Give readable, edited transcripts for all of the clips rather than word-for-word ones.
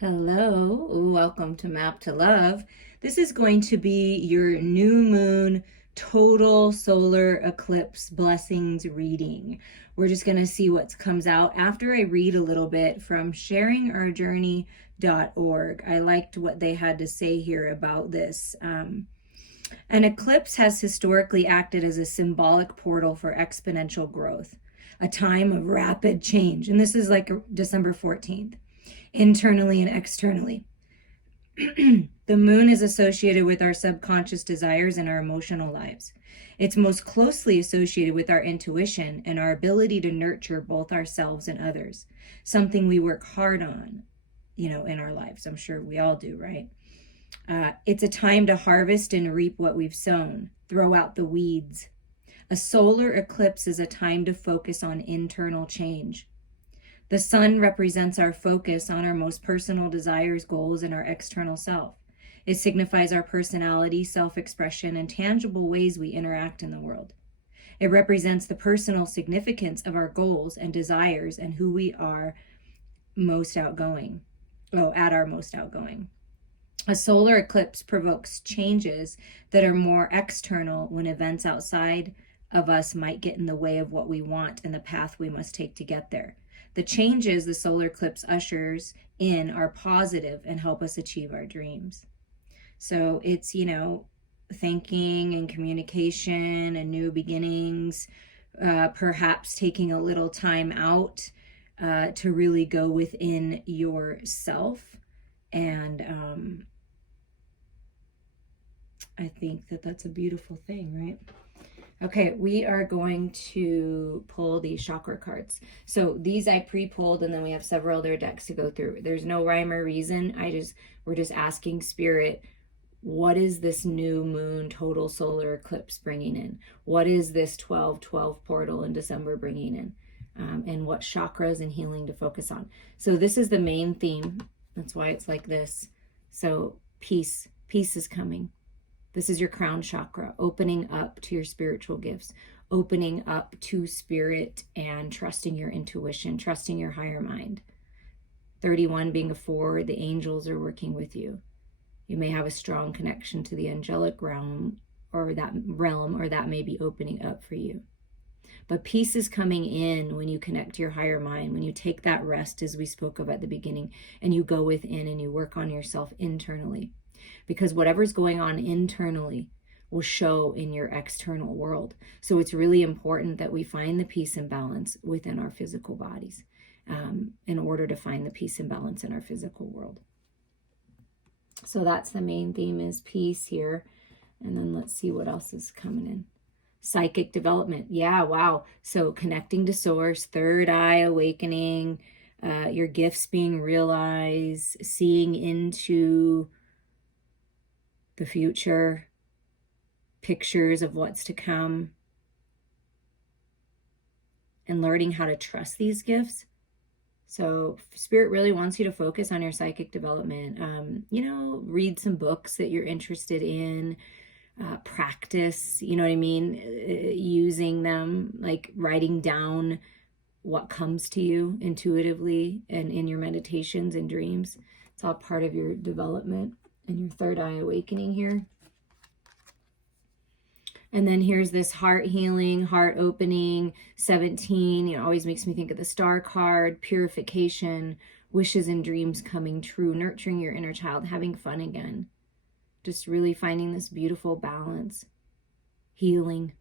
Hello, welcome to Map to Love. This is going to be your new moon total solar eclipse blessings reading. We're just going to see what comes out after I read a little bit from sharingourjourney.org. I liked what they had to say here about this. An eclipse has historically acted as a symbolic portal for exponential growth, a time of rapid change. And this is like December 14th. Internally and externally. The moon is associated with our subconscious desires and our emotional lives. It's most closely associated with our intuition and our ability to nurture both ourselves and others, something we work hard on, in our lives. I'm sure we all do, right? It's a time to harvest and reap what we've sown, throw out the weeds. A solar eclipse is a time to focus on internal change. The sun represents our focus on our most personal desires, goals, and our external self. It signifies our personality, self-expression, and tangible ways we interact in the world. It represents the personal significance of our goals and desires and who we are most outgoing. At our most outgoing. A solar eclipse provokes changes that are more external when events outside of us might get in the way of what we want and the path we must take to get there. The changes the solar eclipse ushers in are positive and help us achieve our dreams. So it's, thinking and communication and new beginnings, perhaps taking a little time out to really go within yourself. And I think that that's a beautiful thing, right? Okay, we are going to pull these chakra cards. So these I pre-pulled, and then we have several other decks to go through. There's no rhyme or reason. We're just asking Spirit, what is this new moon total solar eclipse bringing in? What is this 12/12 portal in December bringing in? And what chakras and healing to focus on. So this is the main theme. That's why it's like this. So peace is coming. This is your crown chakra, opening up to your spiritual gifts, opening up to spirit and trusting your intuition, trusting your higher mind. 31 being a 4, the angels are working with you. You may have a strong connection to the angelic realm, or that may be opening up for you. But peace is coming in when you connect to your higher mind, when you take that rest, as we spoke of at the beginning, and you go within and you work on yourself internally. Because whatever's going on internally will show in your external world. So it's really important that we find the peace and balance within our physical bodies in order to find the peace and balance in our physical world. So that's the main theme, is peace here. And then let's see what else is coming in. Psychic development. Yeah, wow. So connecting to source, third eye awakening, your gifts being realized, seeing into the future, pictures of what's to come, and learning how to trust these gifts. So Spirit really wants you to focus on your psychic development. Read some books that you're interested in, practice, using them, like writing down what comes to you intuitively and in your meditations and dreams. It's all part of your development and your third eye awakening here. And then here's this heart healing, heart opening, 17. Always makes me think of the star card, purification, wishes and dreams coming true, nurturing your inner child, having fun again. Just really finding this beautiful balance, healing,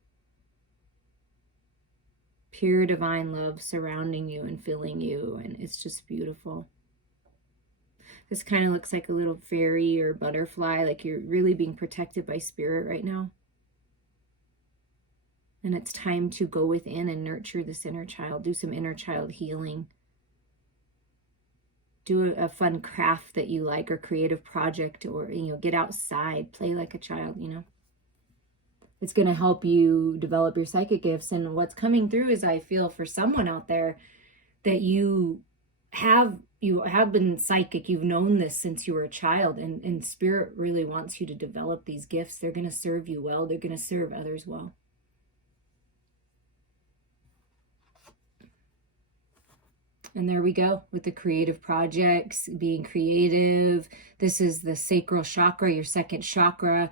pure divine love surrounding you and filling you. And it's just beautiful. This kind of looks like a little fairy or butterfly, like you're really being protected by spirit right now. And it's time to go within and nurture this inner child, do some inner child healing. Do a fun craft that you like, or creative project, or, get outside, play like a child, It's going to help you develop your psychic gifts. And what's coming through is, I feel for someone out there that you have been psychic. You've known this since you were a child, and Spirit really wants you to develop these gifts. They're going to serve you well. They're going to serve others well. And there we go with the creative projects, being creative. This is the sacral chakra, your second chakra.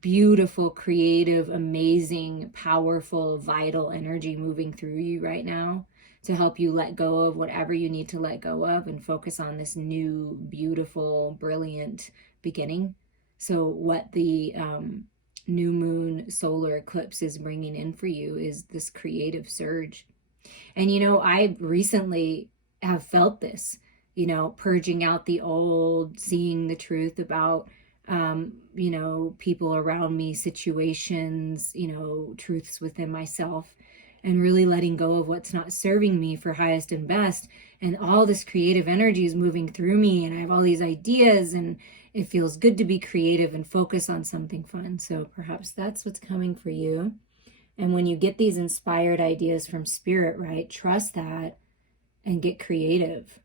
Beautiful, creative, amazing, powerful, vital energy moving through you right now to help you let go of whatever you need to let go of and focus on this new, beautiful, brilliant beginning. So what the new moon solar eclipse is bringing in for you is this creative surge. And, I recently have felt this, purging out the old, seeing the truth about, people around me, situations, truths within myself, and really letting go of what's not serving me for highest and best. And all this creative energy is moving through me, and I have all these ideas, and it feels good to be creative and focus on something fun. So perhaps that's what's coming for you. And when you get these inspired ideas from spirit, right, trust that and get creative.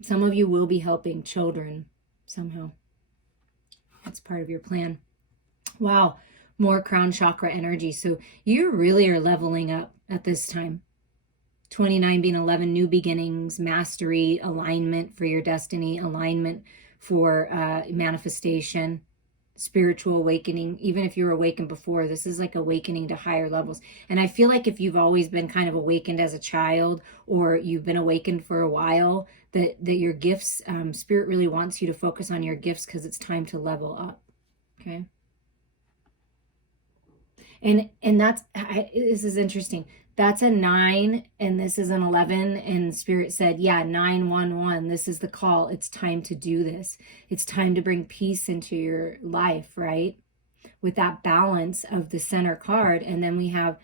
Some of you will be helping children somehow. That's part of your plan. Wow, more crown chakra energy. So you really are leveling up at this time. 29 being 11, new beginnings, mastery, alignment for your destiny, alignment for manifestation, spiritual awakening. Even if you were awakened before, this is like awakening to higher levels. And I feel like if you've always been kind of awakened as a child, or you've been awakened for a while, that your gifts, spirit really wants you to focus on your gifts because it's time to level up. Okay. And that's, this is interesting. That's a 9 and this is an 11, and spirit said, yeah, 911, this is the call. It's time to do this. It's time to bring peace into your life, right? With that balance of the center card. And then we have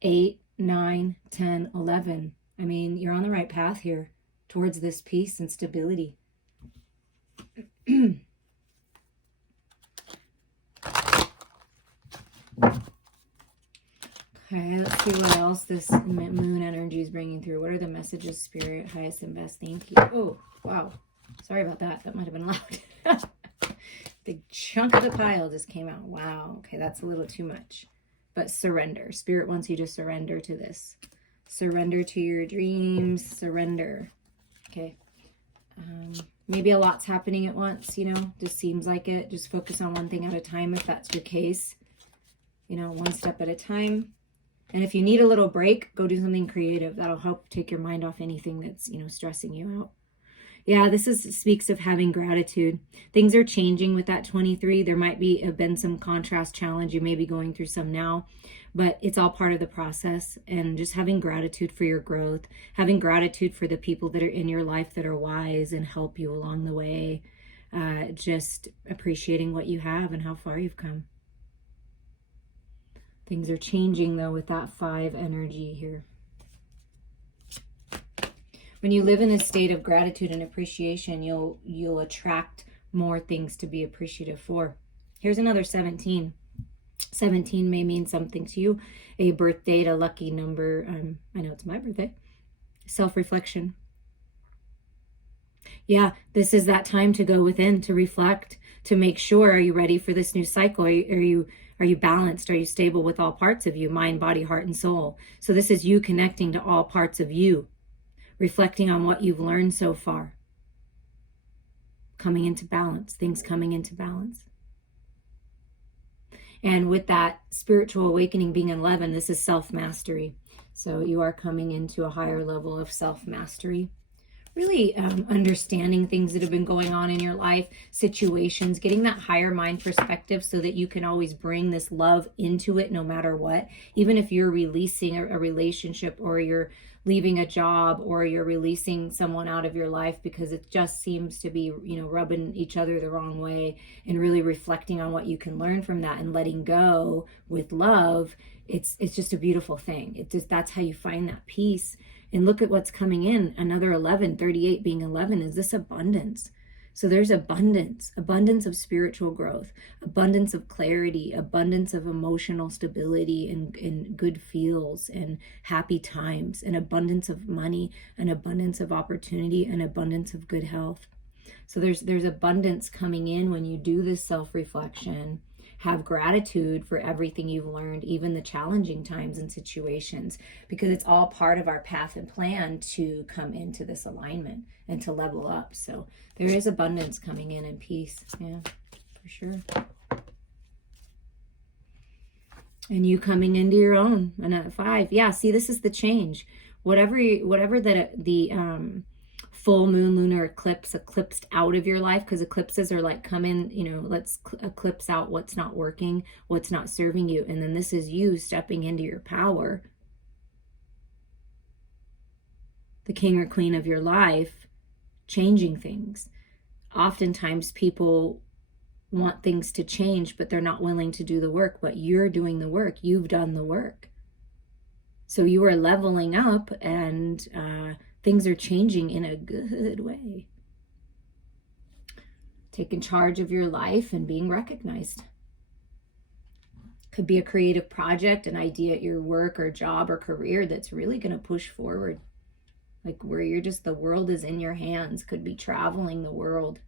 8, 9, 10, 11. I mean, you're on the right path here towards this peace and stability. Okay, let's see what else this moon energy is bringing through. What are the messages, spirit, highest and best? Thank you. Oh, wow. Sorry about that. That might have been loud. Big chunk of the pile just came out. Wow. Okay, that's a little too much. But surrender. Spirit wants you to surrender to this. Surrender to your dreams. Surrender. Okay. Maybe a lot's happening at once, just seems like it. Just focus on one thing at a time if that's your case. One step at a time. And if you need a little break, go do something creative. That'll help take your mind off anything that's, stressing you out. Yeah, this speaks of having gratitude. Things are changing with that 23. There might have been some contrast challenge. You may be going through some now, but it's all part of the process. And just having gratitude for your growth, having gratitude for the people that are in your life that are wise and help you along the way. Just appreciating what you have and how far you've come. Things are changing though with that 5 energy here. When you live in a state of gratitude and appreciation, you'll attract more things to be appreciative for. Here's another 17. 17 may mean something to you. A birth date, a lucky number. I know it's my birthday. Self-reflection. Yeah, this is that time to go within, to reflect, to make sure, are you ready for this new cycle? Are you balanced? Are you stable with all parts of you, mind, body, heart, and soul? So this is you connecting to all parts of you, reflecting on what you've learned so far, coming into balance, things coming into balance. And with that spiritual awakening being 11, this is self-mastery. So you are coming into a higher level of self-mastery. Really understanding things that have been going on in your life, situations, getting that higher mind perspective so that you can always bring this love into it no matter what. Even if you're releasing a relationship, or you're leaving a job, or you're releasing someone out of your life because it just seems to be, rubbing each other the wrong way, and really reflecting on what you can learn from that and letting go with love. It's just a beautiful thing. That's how you find that peace. And look at what's coming in. Another 11, 38 being 11 is this abundance. So there's abundance of spiritual growth, abundance of clarity, abundance of emotional stability and good feels and happy times, an abundance of money, an abundance of opportunity, an abundance of good health. So there's abundance coming in when you do this self-reflection, have gratitude for everything you've learned, even the challenging times and situations, because it's all part of our path and plan to come into this alignment and to level up. So there is abundance coming in and peace. Yeah, for sure. And you coming into your own. And at 5, yeah, see, this is the change. Whatever the full moon, lunar eclipse eclipsed out of your life, because eclipses are like, come in, let's eclipse out what's not working, what's not serving you. And then this is you stepping into your power, the king or queen of your life, changing things. Oftentimes people want things to change, but they're not willing to do the work. But you're doing the work. You've done the work. So you are leveling up, and things are changing in a good way. Taking charge of your life and being recognized. Could be a creative project, an idea at your work or job or career that's really going to push forward. Like where you're just, the world is in your hands. Could be traveling the world.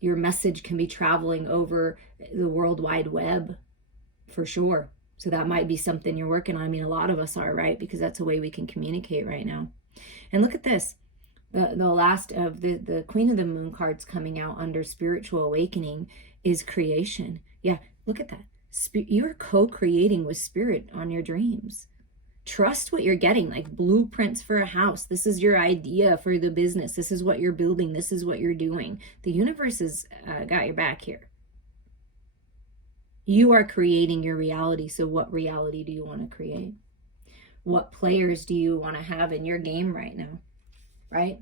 Your message can be traveling over the World Wide Web, for sure. So that might be something you're working on. I mean, a lot of us are, right? Because that's a way we can communicate right now. And look at this. The last of the Queen of the Moon cards coming out under spiritual awakening is creation. Yeah, look at that. You're co-creating with spirit on your dreams. Trust what you're getting, like blueprints for a house. This is your idea for the business. This is what you're building. This is what you're doing. The universe has got your back here. You are creating your reality. So what reality do you want to create? What players do you want to have in your game right now? Right?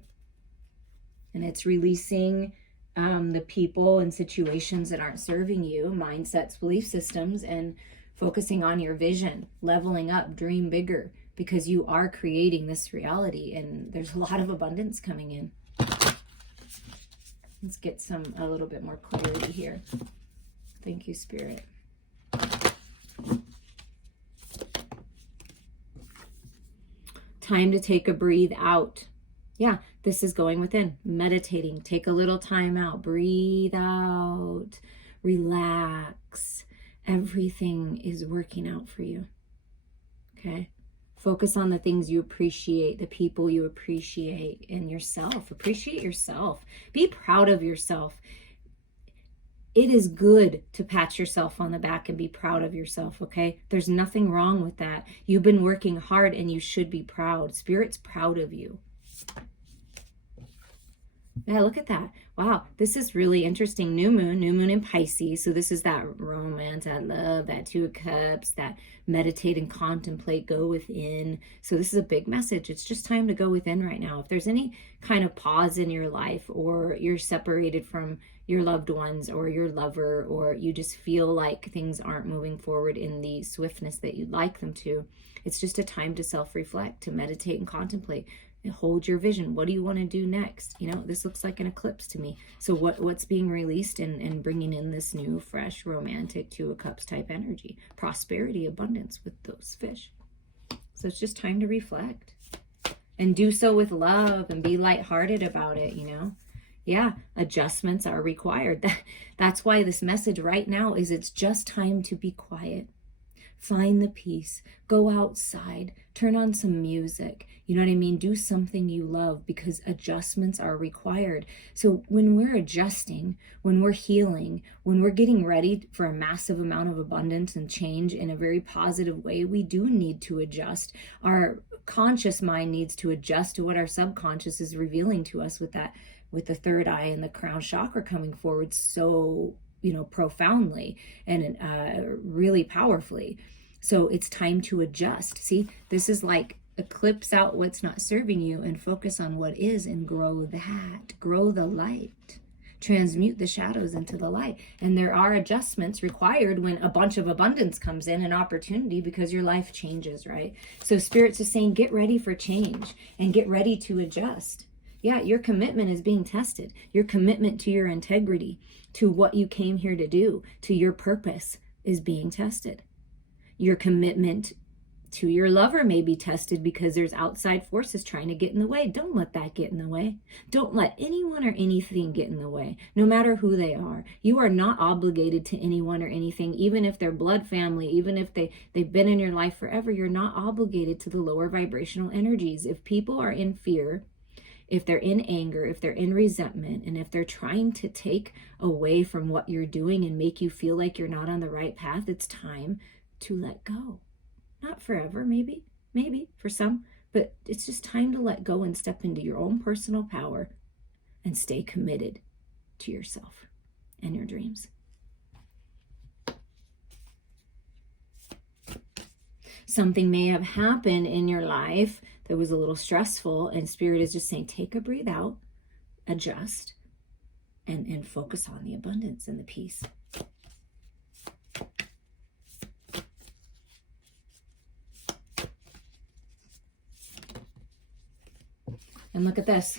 And it's releasing the people and situations that aren't serving you, mindsets, belief systems, and focusing on your vision, leveling up, dream bigger, because you are creating this reality, and there's a lot of abundance coming in. Let's get a little bit more clarity here. Thank you, Spirit. Time to take a breathe out. Yeah, this is going within, meditating. Take a little time out, breathe out, relax. Everything is working out for you. Okay? Focus on the things you appreciate, the people you appreciate, and yourself. Appreciate yourself. Be proud of yourself. It is good to pat yourself on the back and be proud of yourself, okay? There's nothing wrong with that. You've been working hard and you should be proud. Spirit's proud of you. Yeah, look at that. Wow, this is really interesting. New moon in Pisces. So this is that romance, that love, that 2 of Cups, that meditate and contemplate, go within. So this is a big message. It's just time to go within right now. If there's any kind of pause in your life, or you're separated from your loved ones or your lover, or you just feel like things aren't moving forward in the swiftness that you'd like them to, it's just a time to self-reflect, to meditate and contemplate. Hold your vision. What do you want to do next? This looks like an eclipse to me. So what's being released and bringing in this new, fresh, romantic 2 of Cups type energy? Prosperity, abundance with those fish. So it's just time to reflect and do so with love and be lighthearted about it, Yeah, adjustments are required. That's why this message right now is it's just time to be quiet. Find the peace, go outside, turn on some music, you know what I mean? Do something you love, because adjustments are required. So when we're adjusting, when we're healing, when we're getting ready for a massive amount of abundance and change in a very positive way, we do need to adjust. Our conscious mind needs to adjust to what our subconscious is revealing to us with the third eye and the crown chakra coming forward so profoundly and really powerfully. So it's time to adjust. See, this is like eclipse out what's not serving you and focus on what is, and grow that. Grow the light. Transmute the shadows into the light. And there are adjustments required when a bunch of abundance comes in, an opportunity, because your life changes, right? So Spirit's just saying, get ready for change and get ready to adjust. Yeah, your commitment is being tested. Your commitment to your integrity, to what you came here to do, to your purpose is being tested. Your commitment Two, your lover may be tested because there's outside forces trying to get in the way. Don't let that get in the way. Don't let anyone or anything get in the way, no matter who they are. You are not obligated to anyone or anything, even if they're blood family, even if they've been in your life forever. You're not obligated to the lower vibrational energies. If people are in fear, if they're in anger, if they're in resentment, and if they're trying to take away from what you're doing and make you feel like you're not on the right path, it's time to let go. Not forever, maybe for some, but it's just time to let go and step into your own personal power and stay committed to yourself and your dreams. Something may have happened in your life that was a little stressful, and Spirit is just saying, take a breathe out, adjust, and focus on the abundance and the peace. And look at this.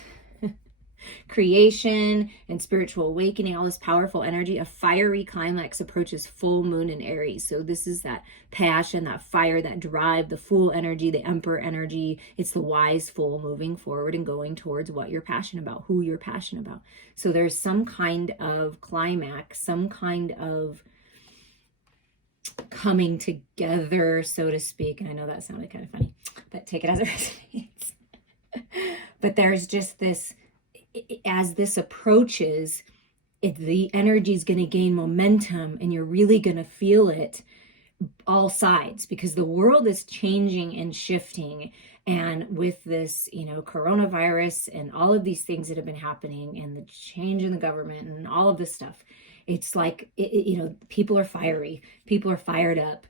Creation and spiritual awakening, all this powerful energy. A fiery climax approaches full moon in Aries. So this is that passion, that fire, that drive, the Fool energy, the Emperor energy. It's the wise Fool moving forward and going towards what you're passionate about, who you're passionate about. So there's some kind of climax, some kind of coming together, so to speak. And I know that sounded kind of funny, but take it as it resonates. But there's just this, as this approaches, the energy is going to gain momentum, and you're really going to feel it all sides, because the world is changing and shifting. And with this, coronavirus and all of these things that have been happening, and the change in the government and all of this stuff, it's like, people are fiery, people are fired up,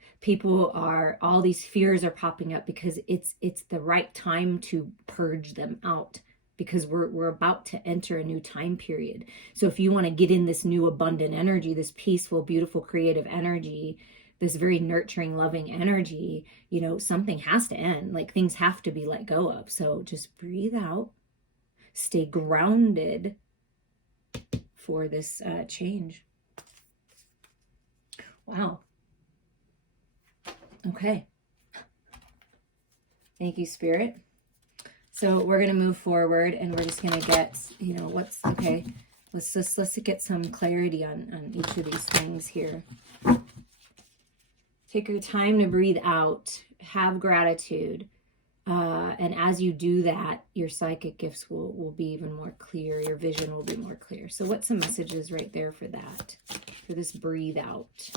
all these fears are popping up, because it's the right time to purge them out, because we're about to enter a new time period. So if you want to get in this new abundant energy, this peaceful, beautiful, creative energy, this very nurturing, loving energy, something has to end. Like, things have to be let go of. So just breathe out, stay grounded for this change. Wow. Okay. Thank you, Spirit. So we're going to move forward, and we're just going to get, what's okay. Let's get some clarity on each of these things here. Take your time to breathe out, have gratitude. And as you do that, your psychic gifts will be even more clear. Your vision will be more clear. So what's some messages right there for that? For this breathe out,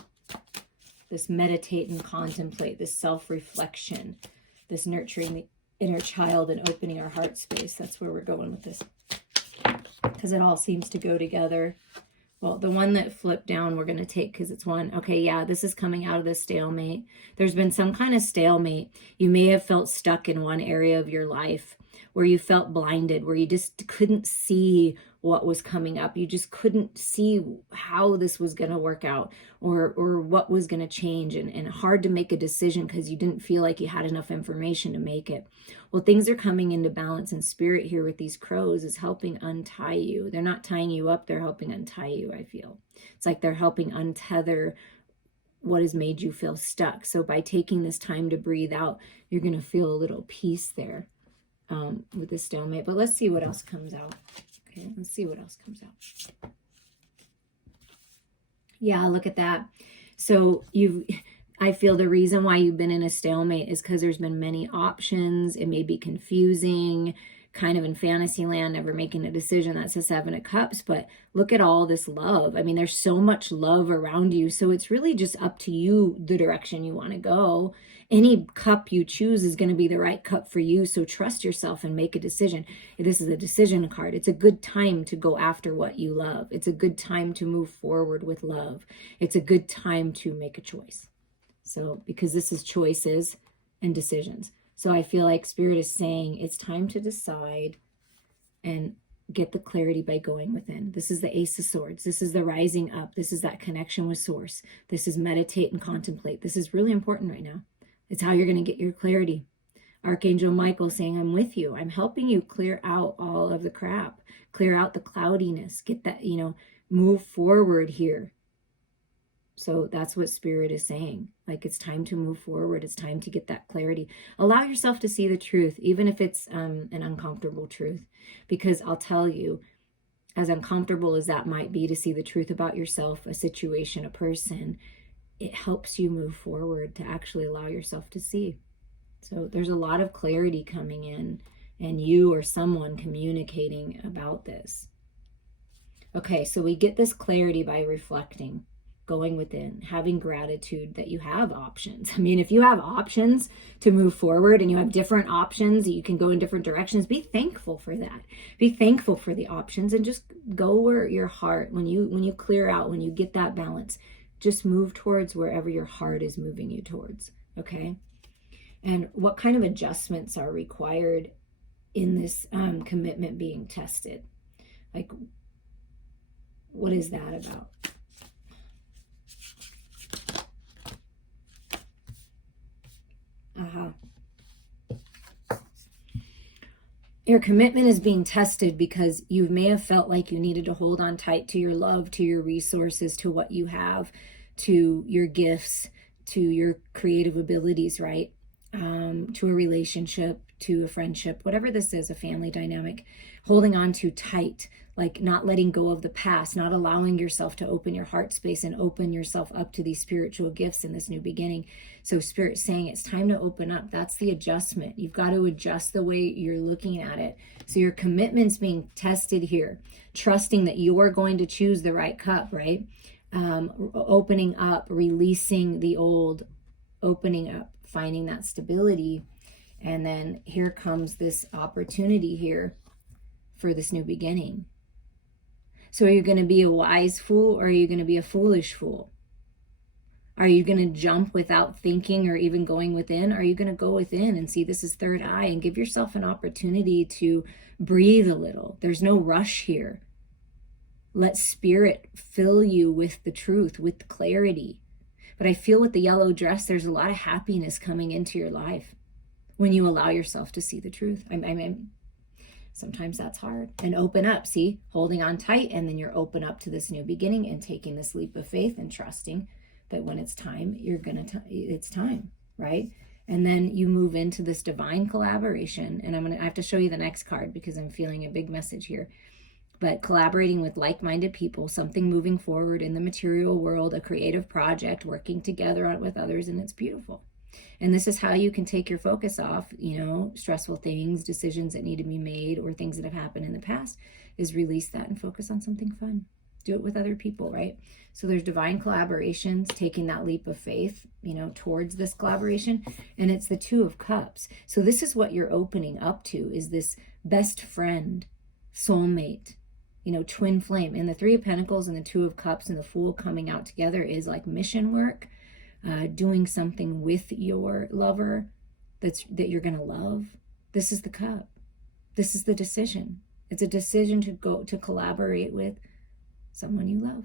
this meditate and contemplate, this self-reflection, this nurturing the inner child and opening our heart space. That's where we're going with this, because it all seems to go together. Well, the one that flipped down we're going to take, because it's one. Okay, yeah, this is coming out of this stalemate. There's been some kind of stalemate. You may have felt stuck in one area of your life, where you felt blinded, where you just couldn't see what was coming up. You just couldn't see how this was going to work out, or what was going to change, and hard to make a decision because you didn't feel like you had enough information to make it. Well, things are coming into balance, and Spirit here with these crows is helping untie you. They're not tying you up, they're helping untie you, I feel. It's like they're helping untether what has made you feel stuck. So by taking this time to breathe out, you're going to feel a little peace there with the stalemate. But let's see what else comes out. Okay, let's see what else comes out. Yeah, look at that. So I feel the reason why you've been in a stalemate is because there's been many options. It may be confusing, kind of in fantasy land, never making a decision. That's the Seven of Cups. But look at all this love. I mean, there's so much love around you. So it's really just up to you, the direction you want to go. Any cup you choose is going to be the right cup for you. So trust yourself and make a decision. This is a decision card. It's a good time to go after what you love. It's a good time to move forward with love. It's a good time to make a choice. So, because this is choices and decisions. So I feel like Spirit is saying it's time to decide and get the clarity by going within. This is the Ace of Swords. This is the rising up. This is that connection with Source. This is meditate and contemplate. This is really important right now. It's how you're going to get your clarity. Archangel Michael saying, I'm with you. I'm helping you clear out all of the crap. Clear out the cloudiness. Get that, move forward here. So that's what Spirit is saying. Like, it's time to move forward. It's time to get that clarity. Allow yourself to see the truth, even if it's an uncomfortable truth. Because I'll tell you, as uncomfortable as that might be to see the truth about yourself, a situation, a person, it helps you move forward to actually allow yourself to see. So there's a lot of clarity coming in, and you or someone communicating about this. Okay, so we get this clarity by reflecting, going within, having gratitude that you have options. I mean, if you have options to move forward and you have different options, you can go in different directions, be thankful for that. Be thankful for the options and just go where your heart, when you clear out, when you get that balance, just move towards wherever your heart is moving you towards, okay? And what kind of adjustments are required in this commitment being tested? Like, what is that about? Your commitment is being tested because you may have felt like you needed to hold on tight to your love, to your resources, to what you have, to your gifts, to your creative abilities, right? To a relationship, to a friendship, whatever this is, a family dynamic, holding on to tight, like not letting go of the past, not allowing yourself to open your heart space and open yourself up to these spiritual gifts in this new beginning. So Spirit's saying it's time to open up. That's the adjustment. You've got to adjust the way you're looking at it. So your commitment's being tested here, trusting that you're going to choose the right cup, right? Opening up, releasing the old, opening up, finding that stability. And then here comes this opportunity here for this new beginning. So are you going to be a wise fool, or are you going to be a foolish fool? Are you going to jump without thinking or even going within? Are you going to go within and see this is third eye and give yourself an opportunity to breathe a little? There's no rush here. Let Spirit fill you with the truth, with clarity. But I feel with the yellow dress, there's a lot of happiness coming into your life when you allow yourself to see the truth. I mean, sometimes that's hard. And open up, see, holding on tight, and then you're open up to this new beginning and taking this leap of faith and trusting that when it's time, it's time, right? And then you move into this divine collaboration. And I have to show you the next card because I'm feeling a big message here. But collaborating with like-minded people, something moving forward in the material world, a creative project, working together with others, and it's beautiful. And this is how you can take your focus off, stressful things, decisions that need to be made, or things that have happened in the past, is release that and focus on something fun. Do it with other people, right? So there's divine collaborations, taking that leap of faith, towards this collaboration. And it's the Two of Cups. So this is what you're opening up to, is this best friend, soulmate, twin flame. And the Three of Pentacles and the Two of Cups and the Fool coming out together is like mission work, doing something with your lover that you're going to love. This is the cup. This is the decision. It's a decision to go to collaborate with someone you love.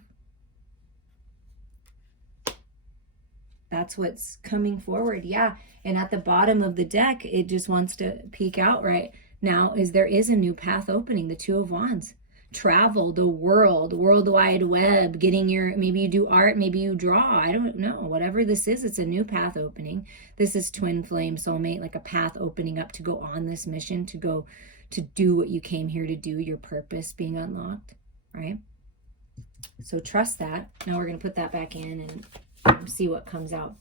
That's what's coming forward. Yeah. And at the bottom of the deck, it just wants to peek out right now there is a new path opening, the Two of Wands. Travel the world, World Wide Web, maybe you do art, maybe you draw, I don't know, whatever this is, it's a new path opening. This is twin flame soulmate, like a path opening up to go on this mission, to go to do what you came here to do, your purpose being unlocked, right? So trust that. Now we're going to put that back in and see what comes out.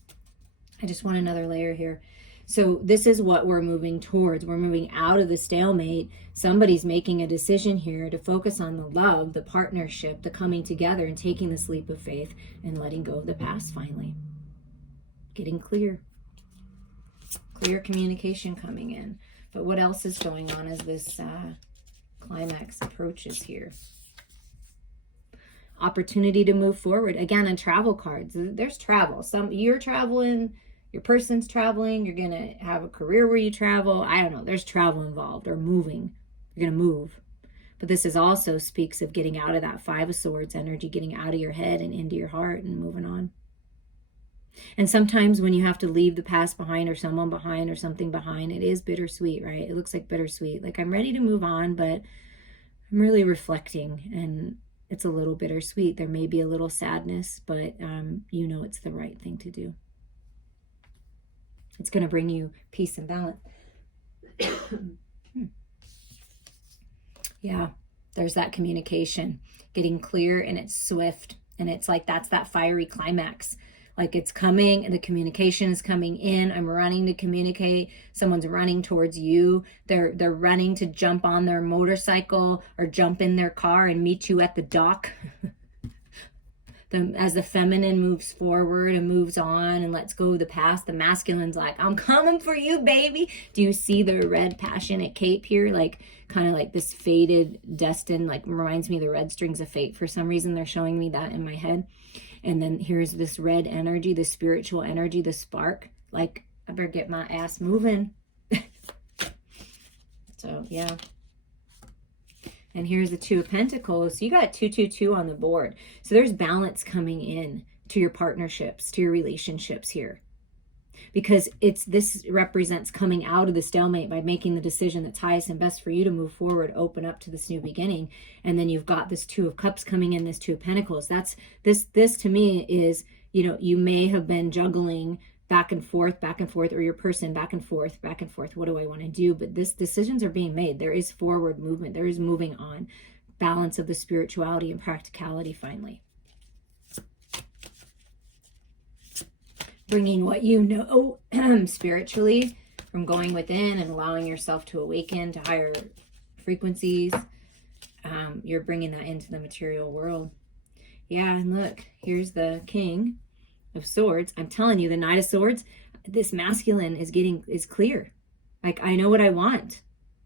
I just want another layer here. So this is what we're moving towards. We're moving out of the stalemate. Somebody's making a decision here to focus on the love, the partnership, the coming together, and taking this leap of faith and letting go of the past finally. Getting clear. Clear communication coming in. But what else is going on as this climax approaches here? Opportunity to move forward. Again, on travel cards, there's travel. You're traveling, your person's traveling, you're going to have a career where you travel. I don't know. There's travel involved, or moving. You're going to move. But this is also speaks of getting out of that Five of Swords energy, getting out of your head and into your heart and moving on. And sometimes when you have to leave the past behind, or someone behind, or something behind, it is bittersweet, right? It looks like bittersweet. Like, I'm ready to move on, but I'm really reflecting, and It's a little bittersweet. There may be a little sadness, but you know it's the right thing to do. It's going to bring you peace and balance. Yeah, there's that communication getting clear, and it's swift, and it's like that's that fiery climax. Like it's coming, and the communication is coming in. I'm running to communicate. Someone's running towards you. They're running to jump on their motorcycle or jump in their car and meet you at the dock. As the feminine moves forward and moves on and lets go of the past, the masculine's like, I'm coming for you, baby. Do you see the red passionate cape here? Like kind of like this fated, destined, like reminds me of the red strings of fate. For some reason, they're showing me that in my head. And then here's this red energy, the spiritual energy, the spark. Like, I better get my ass moving. So, yeah. And here's the Two of Pentacles. So you got 222 on the board. So there's balance coming in to your partnerships, to your relationships here. Because this represents coming out of the stalemate by making the decision that's highest and best for you to move forward, open up to this new beginning. And then you've got this Two of Cups coming in, this Two of Pentacles. That's this to me is, you know, you may have been juggling back and forth, or your person back and forth. What do I want to do? But decisions are being made. There is forward movement. There is moving on. Balance of the spirituality and practicality finally. Bringing what you know spiritually from going within and allowing yourself to awaken to higher frequencies. You're bringing that into the material world. Yeah, and look, here's the King of Swords. I'm telling you, the Knight of Swords, this masculine is clear. Like, I know what I want.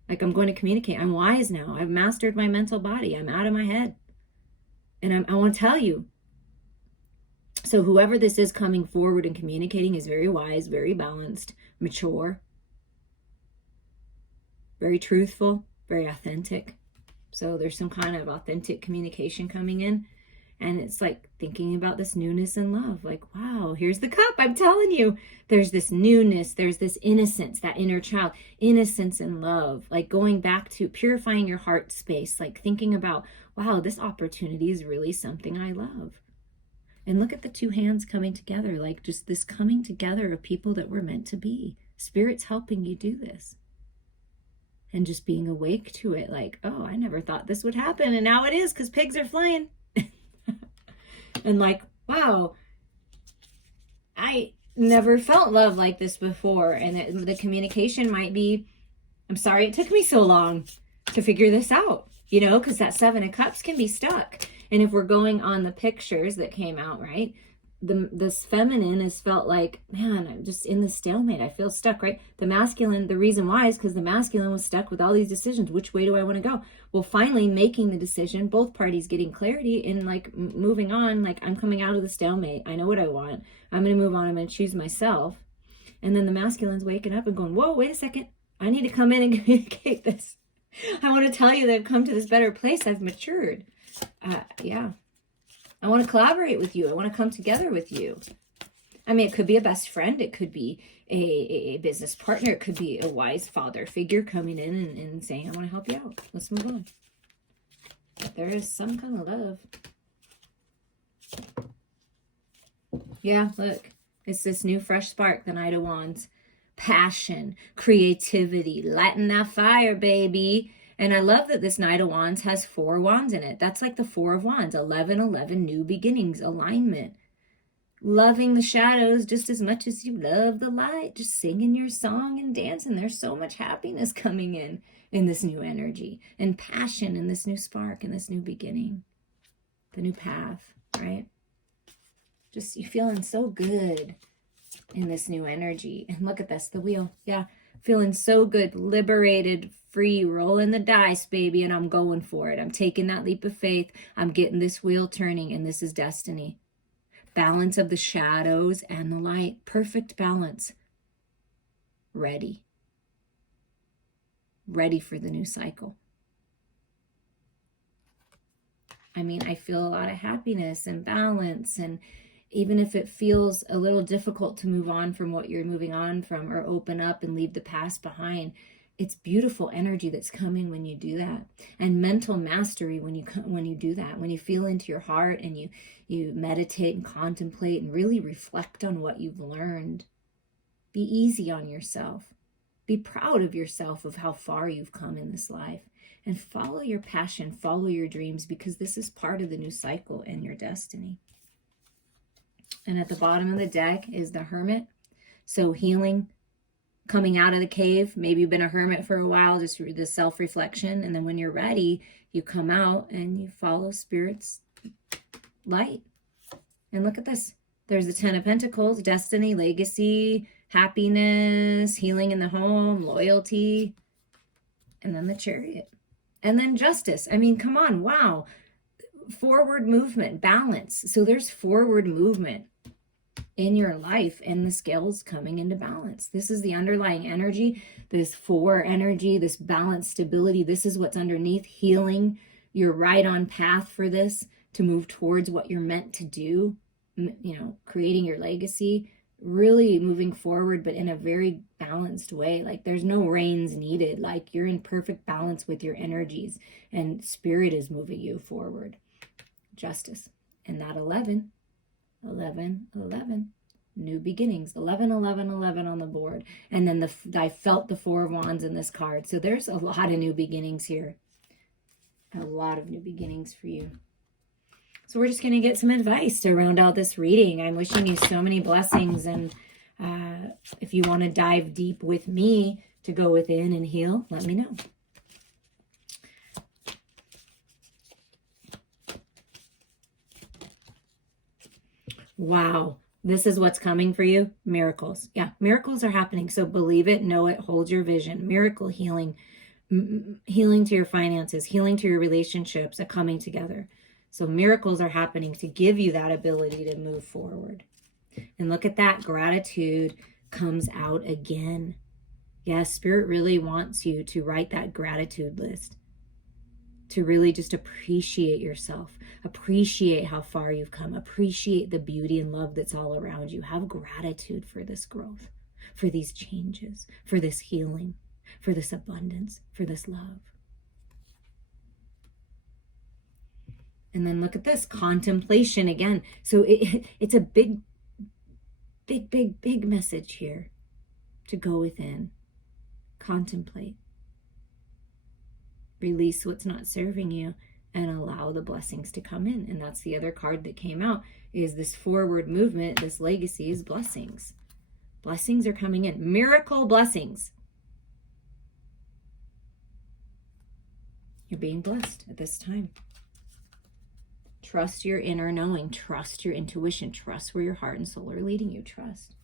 Like, I'm going to communicate. I'm wise now. I've mastered my mental body. I'm out of my head. And I want to tell you. So whoever this is coming forward and communicating is very wise, very balanced, mature, very truthful, very authentic. So there's some kind of authentic communication coming in. And it's like thinking about this newness and love. Like, wow, here's the cup. I'm telling you, there's this newness. There's this innocence, that inner child, innocence and love. Like going back to purifying your heart space. Like thinking about, wow, this opportunity is really something I love. And look at the two hands coming together. Like just this coming together of people that were meant to be. Spirit's helping you do this. And just being awake to it. Like, oh, I never thought this would happen. And now it is because pigs are flying. And like, wow, I never felt love like this before. And the communication might be, I'm sorry it took me so long to figure this out, you know, because that Seven of Cups can be stuck. And if we're going on the pictures that came out, right, this feminine has felt like, man, I'm just in the stalemate. I feel stuck, right? The masculine, the reason why is because the masculine was stuck with all these decisions. Which way do I want to go? Well, finally making the decision, both parties getting clarity and like moving on. Like, I'm coming out of the stalemate. I know what I want. I'm going to move on. I'm going to choose myself. And then the masculine's waking up and going, whoa, wait a second. I need to come in and communicate this. I want to tell you that I've come to this better place. I've matured. Yeah. I want to collaborate with you. I want to come together with you. I mean, it could be a best friend. It could be a business partner. It could be a wise father figure coming in and saying, I want to help you out. Let's move on. There is some kind of love. Yeah, look. It's this new fresh spark, the Knight of Wands. Passion, creativity, lighting that fire, baby. And I love that this Knight of Wands has 4 wands in it. That's like the 4 of Wands, 11, new beginnings, alignment. Loving the shadows just as much as you love the light. Just singing your song and dancing. There's so much happiness coming in this new energy. And passion in this new spark, in this new beginning. The new path, right? Just you feeling so good in this new energy. And look at this, the wheel. Yeah, feeling so good, liberated, free, rolling the dice, baby, and I'm going for it. I'm taking that leap of faith. I'm getting this wheel turning, and this is destiny. Balance of the shadows and the light. Perfect balance. Ready. Ready for the new cycle. I mean, I feel a lot of happiness and balance, and even if it feels a little difficult to move on from what you're moving on from or open up and leave the past behind, It's beautiful energy that's coming when you do that. And mental mastery when you do that, when you feel into your heart and you meditate and contemplate and really reflect on what you've learned. Be easy on yourself. Be proud of yourself, of how far you've come in this life. And follow your passion, follow your dreams, because this is part of the new cycle and your destiny. And at the bottom of the deck is the Hermit. So healing, coming out of the cave. Maybe you've been a hermit for a while, just the self-reflection. And then when you're ready, you come out and you follow Spirit's light. And look at this. There's the 10 of Pentacles, destiny, legacy, happiness, healing in the home, loyalty. And then the Chariot. And then Justice. I mean, come on. Wow. Forward movement, balance. So there's forward movement in your life, and the scales coming into balance. This is the underlying energy, this 4 energy, this balance, stability. This is what's underneath. Healing. You're right on path for this, to move towards what you're meant to do, you know, creating your legacy, really moving forward, but in a very balanced way. Like there's no reins needed. Like you're in perfect balance with your energies, and Spirit is moving you forward. Justice. And that 11, 11, 11, new beginnings, 11, 11, 11 on the board. And then I felt the 4 of Wands in this card. So there's a lot of new beginnings here. A lot of new beginnings for you. So we're just going to get some advice to round out this reading. I'm wishing you so many blessings. And if you want to dive deep with me to go within and heal, let me know. Wow. This is what's coming for you. Miracles. Yeah, miracles are happening. So believe it, know it, hold your vision. Miracle healing, healing to your finances, healing to your relationships are coming together. So miracles are happening to give you that ability to move forward. And look at that. Gratitude comes out again. Yes, Spirit really wants you to write that gratitude list. To really just appreciate yourself, appreciate how far you've come, appreciate the beauty and love that's all around you. Have gratitude for this growth, for these changes, for this healing, for this abundance, for this love. And then look at this, contemplation again. So it's a big message here to go within, contemplate. Release what's not serving you and allow the blessings to come in. And that's the other card that came out, is this forward movement, this legacy is blessings. Blessings are coming in. Miracle blessings. You're being blessed at this time. Trust your inner knowing. Trust your intuition. Trust where your heart and soul are leading you. Trust.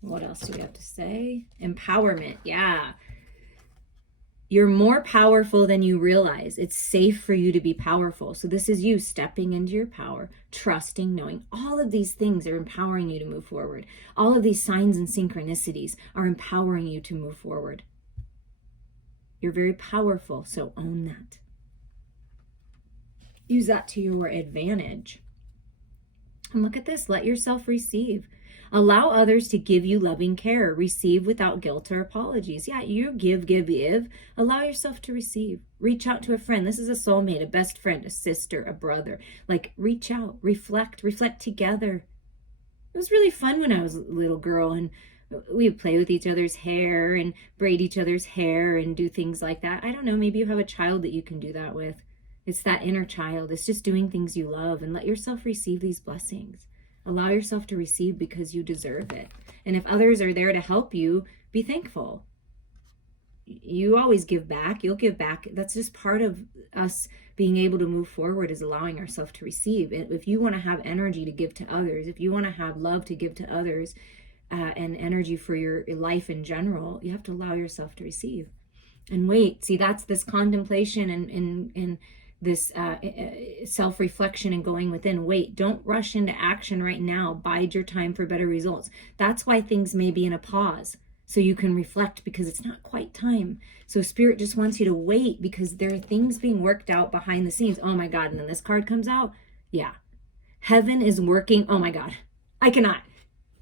What else do we have to say? Empowerment. Yeah. You're more powerful than you realize. It's safe for you to be powerful. So this is you stepping into your power, trusting, knowing. All of these things are empowering you to move forward. All of these signs and synchronicities are empowering you to move forward. You're very powerful, so own that. Use that to your advantage. And look at this. Let yourself receive. Allow others to give you loving care. Receive without guilt or apologies. Yeah, you give. Allow yourself to receive. Reach out to a friend. This is a soulmate, a best friend, a sister, a brother. Like, reach out, reflect together. It was really fun when I was a little girl, and we would play with each other's hair and braid each other's hair and do things like that. I don't know, maybe you have a child that you can do that with. It's that inner child. It's just doing things you love, and let yourself receive these blessings. Allow yourself to receive because you deserve it. And if others are there to help you, be thankful. You always give back. You'll give back. That's just part of us being able to move forward, is allowing ourselves to receive. If you want to have energy to give to others, if you want to have love to give to others, and energy for your life in general, you have to allow yourself to receive. And wait, see, that's this contemplation and this self-reflection and going within. Wait, don't rush into action right now. Bide your time for better results. That's why things may be in a pause, so you can reflect, because it's not quite time. So Spirit just wants you to wait, because there are things being worked out behind the scenes. Oh my God, and then this card comes out. Yeah. Heaven is working. Oh my God. I cannot.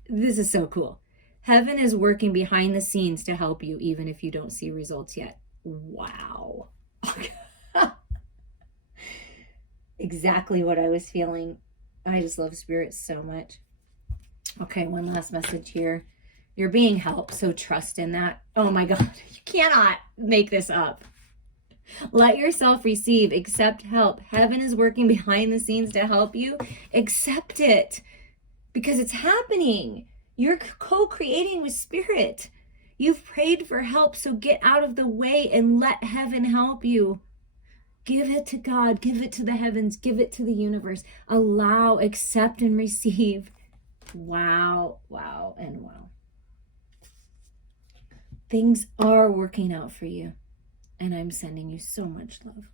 This is so cool. Heaven is working behind the scenes to help you, even if you don't see results yet. Wow. Exactly what I was feeling. I just love spirit so much. Okay, one last message here. You're being helped, so trust in that. Oh my God. You cannot make this up. Let yourself receive, accept help. Heaven is working behind the scenes to help you. Accept it because it's happening. You're co-creating with spirit. You've prayed for help, so get out of the way and let heaven help you. Give it to God, give it to the heavens, give it to the universe. Allow, accept, and receive. Wow, wow, and wow. Things are working out for you. And I'm sending you so much love.